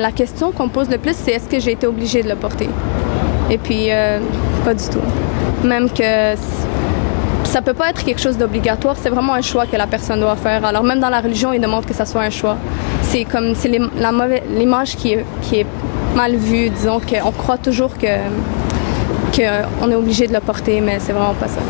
La question qu'on pose le plus, c'est est-ce que j'ai été obligée de le porter? Et puis, pas du tout. Même que ça peut pas être quelque chose d'obligatoire, c'est vraiment un choix que la personne doit faire. Alors même dans la religion, ils demandent que ça soit un choix. C'est comme l'image qui est mal vue, disons, qu'on croit toujours qu'on est obligé de le porter, mais c'est vraiment pas ça.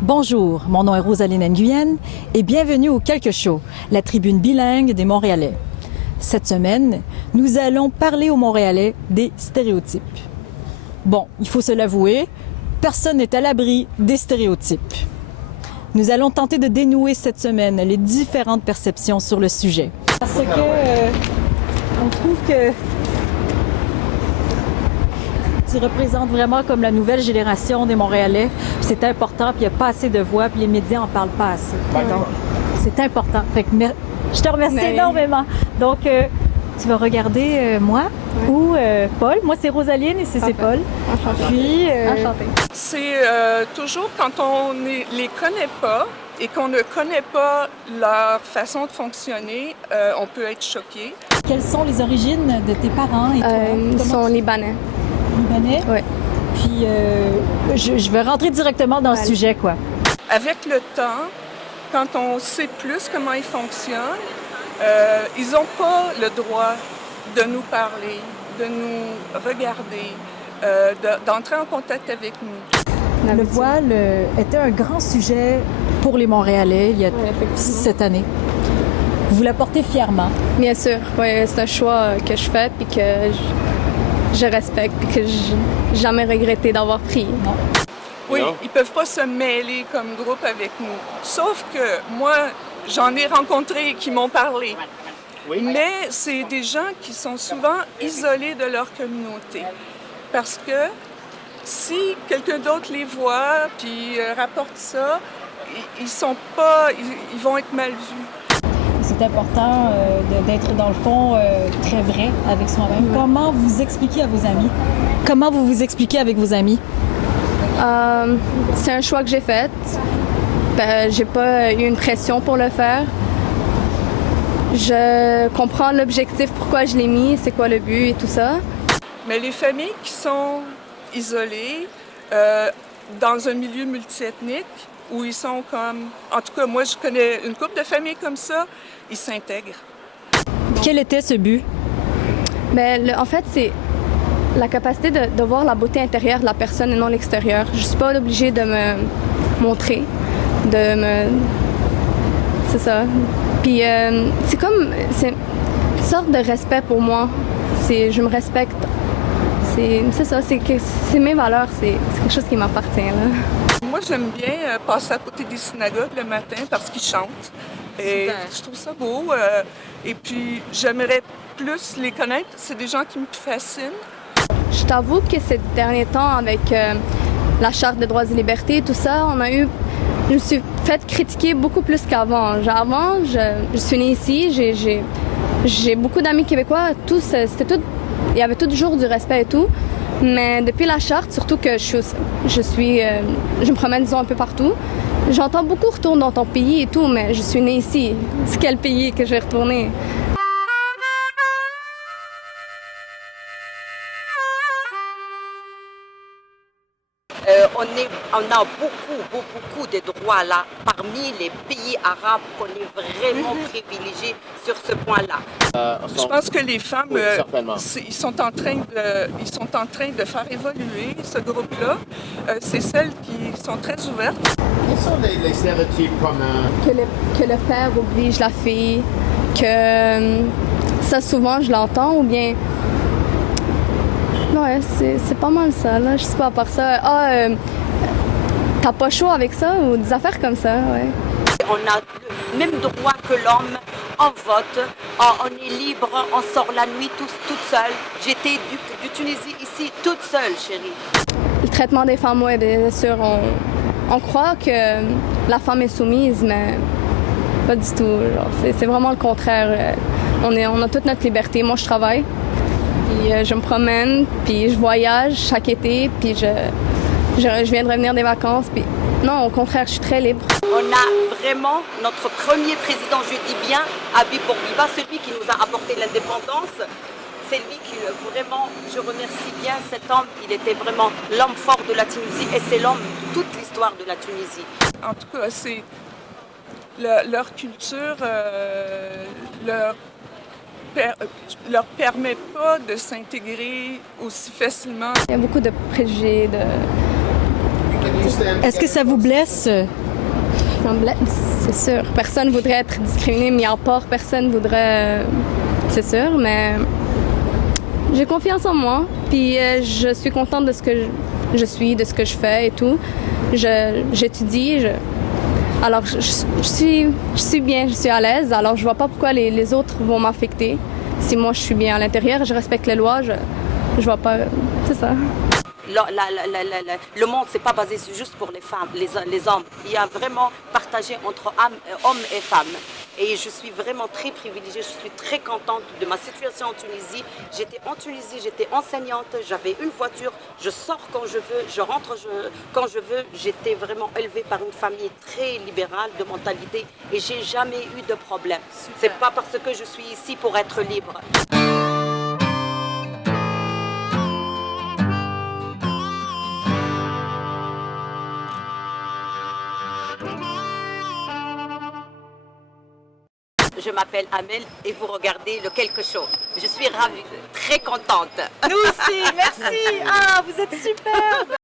Bonjour, mon nom est Rosaline Nguyen et bienvenue au Quelque Show, la tribune bilingue des Montréalais. Cette semaine, nous allons parler aux Montréalais des stéréotypes. Bon, il faut se l'avouer, personne n'est à l'abri des stéréotypes. Nous allons tenter de dénouer cette semaine les différentes perceptions sur le sujet. Parce que on trouve que tu représentes vraiment comme la nouvelle génération des Montréalais. C'est important, puis il n'y a pas assez de voix, puis les médias n'en parlent pas assez. Donc, c'est important. Fait que je te remercie énormément. Donc, tu vas regarder moi ou Paul. Moi, c'est Rosaline et c'est Paul. Enchantée. Puis, Enchantée. C'est toujours quand on les connaît pas et qu'on ne connaît pas leur façon de fonctionner, on peut être choqué. Quelles sont les origines de tes parents et toi? Ils sont libanais. Libanais? Oui. Puis, je vais rentrer directement dans le sujet, quoi. Avec le temps, quand on sait plus comment ils fonctionnent, ils n'ont pas le droit de nous parler, de nous regarder, d'entrer en contact avec nous. Le voile était un grand sujet pour les Montréalais il y a cette année. Vous la portez fièrement. Bien sûr, oui, c'est un choix que je fais puis que je respecte puis que j'ai jamais regretté d'avoir pris. Non. Oui, ils peuvent pas se mêler comme groupe avec nous. Sauf que moi, j'en ai rencontré qui m'ont parlé. Oui. Mais c'est des gens qui sont souvent isolés de leur communauté. Parce que si quelqu'un d'autre les voit puis rapporte ça, ils vont être mal vus. C'est important d'être, dans le fond, très vrai avec soi-même. Oui. Comment vous expliquez à vos amis? Comment vous vous expliquez avec vos amis? C'est un choix que j'ai fait. J'ai pas eu une pression pour le faire. Je comprends l'objectif, pourquoi je l'ai mis, c'est quoi le but et tout ça. Mais les familles qui sont isolées, dans un milieu multiethnique, où ils sont comme... En tout cas, moi, je connais une couple de familles comme ça, ils s'intègrent. Quel était ce but? En fait, c'est la capacité de voir la beauté intérieure de la personne et non l'extérieur. Je suis pas obligée de me montrer, C'est ça. Puis c'est une sorte de respect pour moi. Je me respecte. C'est ça, c'est mes valeurs, c'est quelque chose qui m'appartient, là. Moi, j'aime bien passer à côté des synagogues le matin parce qu'ils chantent. Et je trouve ça beau. Et puis, j'aimerais plus les connaître. C'est des gens qui me fascinent. Je t'avoue que ces derniers temps, avec la Charte des droits et libertés, tout ça, je me suis fait critiquer beaucoup plus qu'avant. Avant, je suis née ici, j'ai beaucoup d'amis québécois, il y avait toujours du respect et tout. Mais depuis la Charte, surtout que je me promène, disons, un peu partout, j'entends beaucoup « retourne dans ton pays » et tout, mais je suis née ici. C'est quel pays que je vais retourner? On a beaucoup de droits là. Parmi les pays arabes, on est vraiment privilégiés sur ce point-là. Je pense que les femmes, ils sont en train de faire évoluer ce groupe-là. C'est celles qui sont très ouvertes. Quels sont les stéréotypes comme... Que le père oblige la fille, que ça souvent je l'entends, ou bien... Ouais, c'est pas mal ça, là. Je sais pas, à part ça. T'as pas chaud avec ça ou des affaires comme ça, ouais. On a le même droit que l'homme, on vote, on est libre, on sort la nuit toute seule. J'étais du Tunisie ici toute seule, chérie. Le traitement des femmes, oui, bien sûr, on croit que la femme est soumise, mais pas du tout. C'est vraiment le contraire. on a toute notre liberté. Moi, je travaille, puis je me promène, puis je voyage chaque été, puis je viens de revenir des vacances, puis non, au contraire, je suis très libre. On a vraiment notre premier président, je dis bien, Habib Bourguiba, celui qui nous a apporté l'indépendance. C'est lui qui, vraiment, je remercie bien cet homme. Il était vraiment l'homme fort de la Tunisie et c'est l'homme de toute l'histoire de la Tunisie. En tout cas, c'est leur culture leur permet pas de s'intégrer aussi facilement. Il y a beaucoup de préjugés, Est-ce que ça vous blesse? Ça me blesse, c'est sûr. Personne voudrait être discriminé, mis à part. Personne voudrait... c'est sûr, mais j'ai confiance en moi. Puis je suis contente de ce que je suis, de ce que je fais et tout. J'étudie. Alors, je suis bien, je suis à l'aise. Alors, je vois pas pourquoi les autres vont m'affecter. Si moi, je suis bien à l'intérieur, je respecte les lois, je vois pas... C'est ça. Le monde, c'est pas basé juste pour les femmes, les hommes. Il y a vraiment partagé entre hommes et femmes. Et je suis vraiment très privilégiée, je suis très contente de ma situation en Tunisie. J'étais en Tunisie, j'étais enseignante, j'avais une voiture, je sors quand je veux, je rentre quand je veux. J'étais vraiment élevée par une famille très libérale de mentalité et j'ai jamais eu de problème. C'est pas parce que je suis ici pour être libre. Je m'appelle Amel et vous regardez le Quelque Chose. Je suis ravie, très contente. Nous aussi, merci. Ah, vous êtes superbe.